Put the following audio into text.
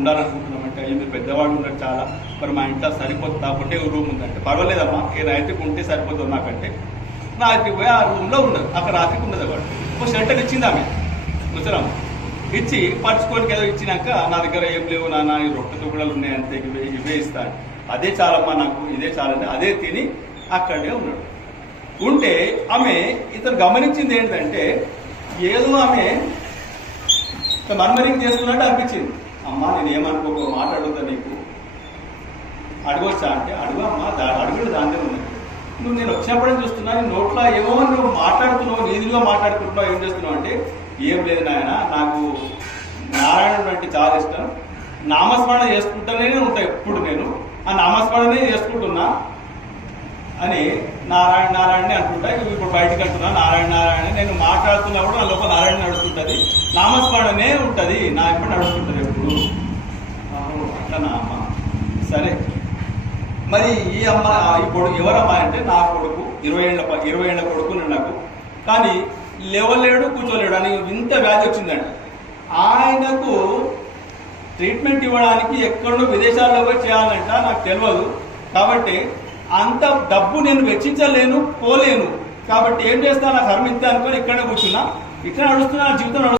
ఉండాలనుకుంటున్నామంటే అయ్యి మీరు పెద్దవాళ్ళు ఉన్నారు చాలా, మరి మా ఇంట్లో సరిపోతుందా, ఒకటే రూమ్ ఉందంటే పర్వాలేదమ్మా ఏ రాత్రికి ఉంటే సరిపోతుంది నాకంటే. రాత్రికి పోయి ఆ రూమ్లో ఉన్నది, అక్కడ రాత్రికి ఉన్నది వాడు ఒక షెల్టర్ ఇచ్చింది ఆమె ముసలమ్మ. ఇచ్చి పరుచుకోనికి ఏదో ఇచ్చినాక నా దగ్గర ఏం లేవు నాన్న ఈ రొట్టె తుకుడలు ఉన్నాయి అంతే, ఇవే ఇస్తాను, అదే చాలమ్మా నాకు ఇదే చాలని అదే తిని అక్కడే ఉన్నాడు. ఉంటే ఆమె ఇతను గమనించింది ఏంటంటే ఏదో ఆమె మన్మరింగ్ చేసుకున్నట్టు అనిపించింది. అమ్మా నేను ఏమనుకోక మాట అడుగుతా, నీకు అడగొచ్చా అంటే అడుగు అమ్మా, అడుగుడు దాంట్లో ఉన్నది. నువ్వు నేను వచ్చినప్పుడే చూస్తున్నా నీ నోట్లో ఏమో నువ్వు మాట్లాడుతున్నావు, నీదిగా మాట్లాడుకుంటున్నావు, ఏం చేస్తున్నావు అంటే ఏం లేదు నాయన, నాకు నారాయణుడు అంటే చాలా ఇష్టం, నామస్మరణ చేసుకుంటూనే ఉంటా ఎప్పుడు, నేను ఆ నామస్మరణనే చేసుకుంటున్నా అని నారాయణ నారాయణని అంటుంటా. ఇప్పుడు బయటకు అంటున్నా నారాయణ నారాయణ, నేను మాట్లాడుతున్నప్పుడు నా లోపల నారాయణ నడుస్తుంటుంది, నామస్మరణనే ఉంటుంది నా ఎప్పుడు నడుస్తుంటుంది ఎప్పుడు. అట్లా అమ్మ సరే. మరి ఈ అమ్మ ఈ కొడుకు ఎవరమ్మా అంటే నా కొడుకు 20 ఏళ్ళ కొడుకు నాకు, కానీ లేవలేడు కూర్చోలేడు అని ఇంత వ్యాధి వచ్చిందంట. ఆయనకు ట్రీట్మెంట్ ఇవ్వడానికి ఎక్కడో విదేశాల్లో పోయి చేయాలంట, నాకు తెలియదు. కాబట్టి అంత డబ్బు నేను వెచ్చించలేను, పోలేను. కాబట్టి ఏం చేస్తా, నా కర్మ ఇంతే అనుకొని ఇక్కడే కూర్చున్నా, ఇక్కడ నడుస్తున్నా, జీవితం